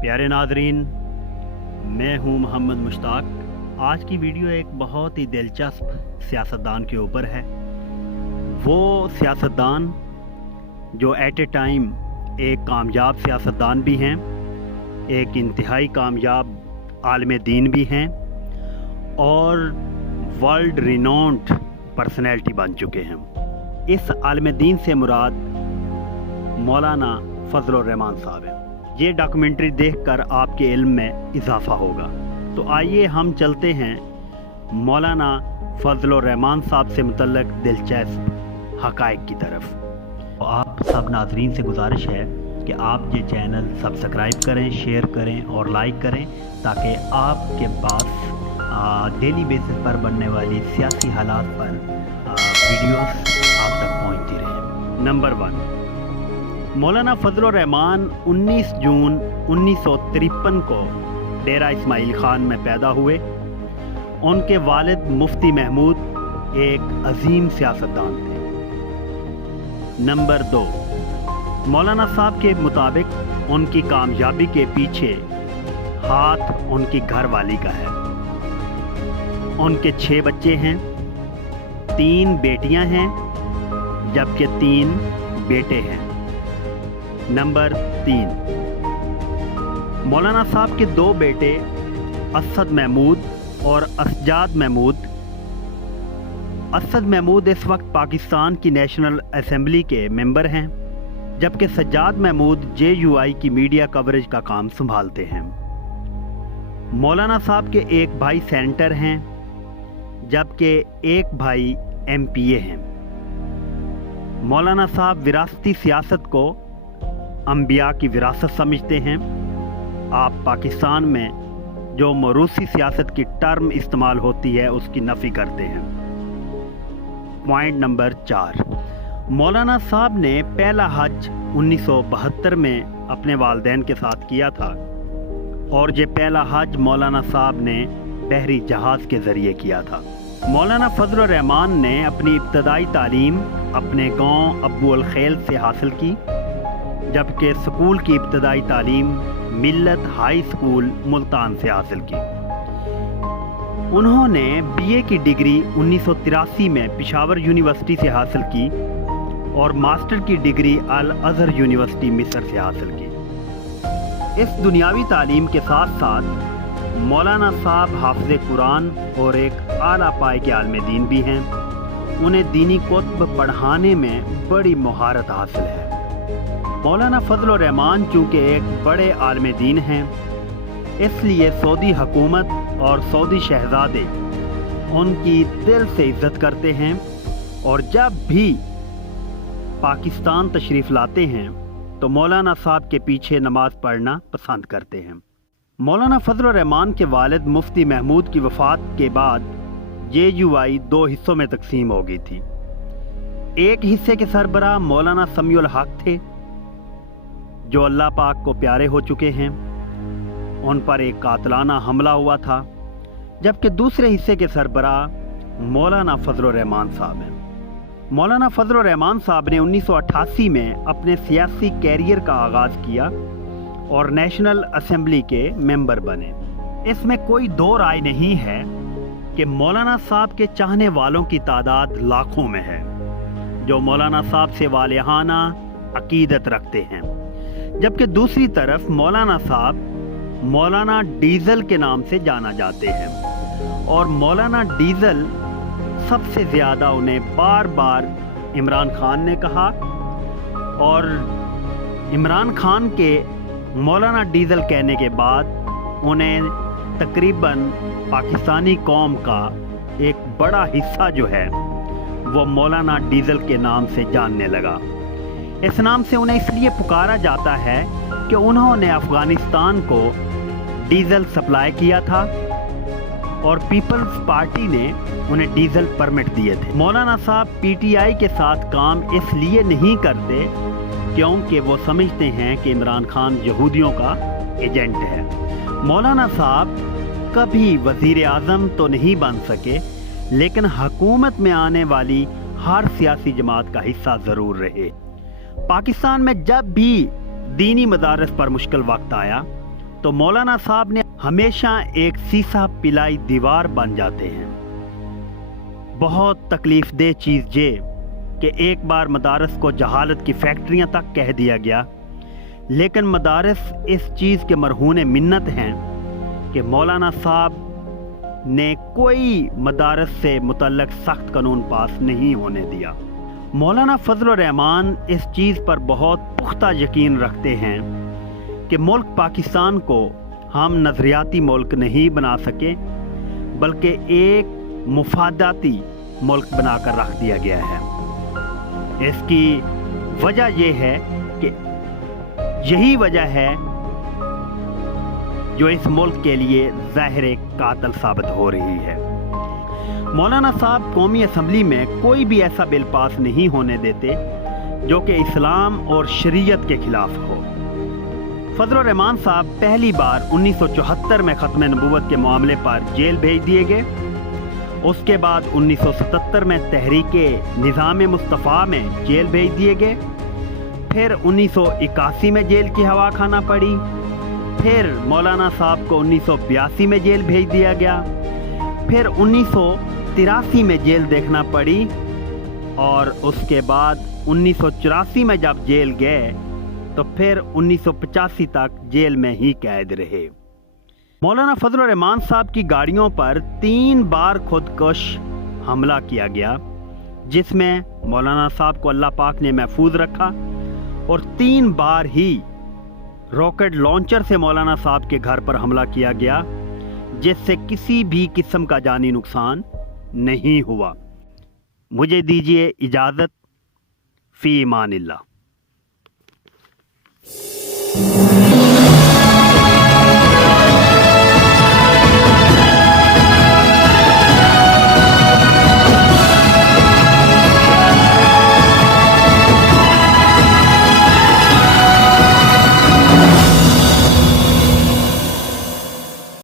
प्यारे नाजरीन, मैं हूं मोहम्मद मुश्ताक। आज की वीडियो एक बहुत ही दिलचस्प सियासतदान के ऊपर है। वो सियासतदान जो एट ए टाइम एक कामयाब सियासतदान भी हैं, एक इंतहाई कामयाब आलिम दीन भी हैं और वर्ल्ड रिनाउंड पर्सनैलिटी बन चुके हैं। इस आलिम दीन से मुराद मौलाना फजल रहमान साहब हैं। ये डॉक्यूमेंट्री देखकर आपके इल्म में इजाफ़ा होगा। तो आइए हम चलते हैं मौलाना फजल रहमान साहब से मुतल्लिक़ दिलचस्प हक़ाइक़ की तरफ। तो आप सब नाज़रीन से गुजारिश है कि आप ये चैनल सब्सक्राइब करें, शेयर करें और लाइक करें, ताकि आपके पास डेली बेसिस पर बनने वाली सियासी हालात पर वीडियोस आप तक पहुंचती रहें। नंबर 1, मौलाना फजल रहमान 19 जून 1953 को डेरा इस्माइल खान में पैदा हुए। उनके वालिद मुफ्ती महमूद एक अजीम सियासतदान थे। नंबर 2, मौलाना साहब के मुताबिक उनकी कामयाबी के पीछे हाथ उनकी घरवाली का है। उनके 6 बच्चे हैं, 3 बेटियां हैं जबकि 3 बेटे हैं। नंबर 3, मौलाना साहब के 2 बेटे असद महमूद और असजाद महमूद। असद महमूद इस वक्त पाकिस्तान की नेशनल असेंबली के मेंबर हैं, जबकि सज्जाद महमूद JUI की मीडिया कवरेज का काम संभालते हैं। मौलाना साहब के एक भाई सेनेटर हैं, जबकि एक भाई MPA हैं। मौलाना साहब विरासती सियासत को अंबिया की विरासत समझते हैं। आप पाकिस्तान में जो मरूसी सियासत की टर्म इस्तेमाल होती है उसकी नफ़ी करते हैं। पॉइंट नंबर 4, मौलाना साहब ने पहला हज 1972 में अपने वालिदैन के साथ किया था और ये पहला हज मौलाना साहब ने बहरी जहाज़ के ज़रिए किया था। मौलाना फजल रहमान ने अपनी इब्तदाई तालीम अपने गांव अब्बू अल खैल से हासिल की, जबकि स्कूल की इब्तदाई तालीम मिल्लत हाई स्कूल मुल्तान से हासिल की। उन्होंने BA की डिग्री 1983 में पेशावर यूनिवर्सिटी से हासिल की और मास्टर की डिग्री अल अज़हर यूनिवर्सिटी मिस्र से हासिल की। इस दुनियावी तालीम के साथ साथ मौलाना साहब हाफ़िज़ कुरान और एक आला पाए के आलिम दीन भी हैं। उन्हें दीनी कुतुब पढ़ाने में बड़ी महारत हासिल है। मौलाना फजल रहमान चूँकि एक बड़े आलिम दीन हैं, इसलिए सऊदी हुकूमत और सऊदी शहज़ादे उनकी दिल से इज़्ज़त करते हैं और जब भी पाकिस्तान तशरीफ़ लाते हैं तो मौलाना साहब के पीछे नमाज़ पढ़ना पसंद करते हैं। मौलाना फजल रहमान के वालिद मुफ्ती महमूद की वफ़ात के बाद JUI 2 हिस्सों में तकसीम हो गई थी। एक हिस्से के सरबराह मौलाना समीउल हक थे, जो अल्लाह पाक को प्यारे हो चुके हैं। उन पर एक कातलाना हमला हुआ था, जबकि दूसरे हिस्से के सरबराह मौलाना फजल रहमान साहब हैं। मौलाना फजल रहमान साहब ने 1988 में अपने सियासी कैरियर का आगाज़ किया और नेशनल असेंबली के मेंबर बने। इसमें कोई दो राय नहीं है कि मौलाना साहब के चाहने वालों की तादाद लाखों में है, जो मौलाना साहब से वालिहाना अकीदत रखते हैं। जबकि दूसरी तरफ मौलाना साहब मौलाना डीजल के नाम से जाना जाते हैं और मौलाना डीजल सबसे ज़्यादा उन्हें बार बार इमरान खान ने कहा और इमरान खान के मौलाना डीजल कहने के बाद उन्हें तकरीबन पाकिस्तानी कौम का एक बड़ा हिस्सा जो है वो मौलाना डीजल के नाम से जानने लगा। इस नाम से उन्हें इसलिए पुकारा जाता है कि उन्होंने अफ़गानिस्तान को डीजल सप्लाई किया था और पीपल्स पार्टी ने उन्हें डीजल परमिट दिए थे। मौलाना साहब PTI के साथ काम इसलिए नहीं करते क्योंकि वो समझते हैं कि इमरान खान यहूदियों का एजेंट है। मौलाना साहब कभी वज़ीर आज़म तो नहीं बन सके, लेकिन हुकूमत में आने वाली हर सियासी जमात का हिस्सा ज़रूर रहे। पाकिस्तान में जब भी दीनी मदारस पर मुश्किल वक्त आया तो मौलाना साहब ने हमेशा एक सीसा पिलाई दीवार बन जाते हैं। बहुत तकलीफ दह चीज़ ये कि एक बार मदारस को जहालत की फैक्ट्रियां तक कह दिया गया, लेकिन मदारस इस चीज़ के मरहून मिन्नत हैं कि मौलाना साहब ने कोई मदारस से मुतल्लक सख्त कानून पास नहीं होने दिया। मौलाना फजल रहमान इस चीज़ पर बहुत पुख्ता यकीन रखते हैं कि मुल्क पाकिस्तान को हम नज़रियाती मुल्क नहीं बना सके, बल्कि एक मुफादाती मुल्क बनाकर रख दिया गया है। इसकी वजह यह है कि यही वजह है जो इस मुल्क के लिए ज़ाहिर कातिल साबित हो रही है। मौलाना साहब कौमी असम्बली में कोई भी ऐसा बिल पास नहीं होने देते जो कि इस्लाम और शरीयत के खिलाफ हो। फजल रहमान साहब पहली बार 1974 में ख़त्म नबूवत के मामले पर जेल भेज दिए गए। उसके बाद 1977 में तहरीके निज़ाम मुस्तफ़ा में जेल भेज दिए गए। फिर 1981 में जेल की हवा खाना पड़ी। फिर मौलाना साहब को 1982 में जेल भेज दिया गया। फिर 1983 में जेल देखना पड़ी और उसके बाद 1984 में जब जेल गए तो फिर 1985 तक जेल में ही कैद रहे। मौलाना फजल रहमान साहब की गाड़ियों पर 3 बार खुदकश हमला किया गया, जिसमें मौलाना साहब को अल्लाह पाक ने महफूज रखा, और 3 बार ही रॉकेट लॉन्चर से मौलाना साहब के घर पर हमला किया गया, जिससे किसी भी किस्म का जानी नुकसान नहीं हुआ। मुझे दीजिए इजाज़त। फ़ी ईमानिल्लाह।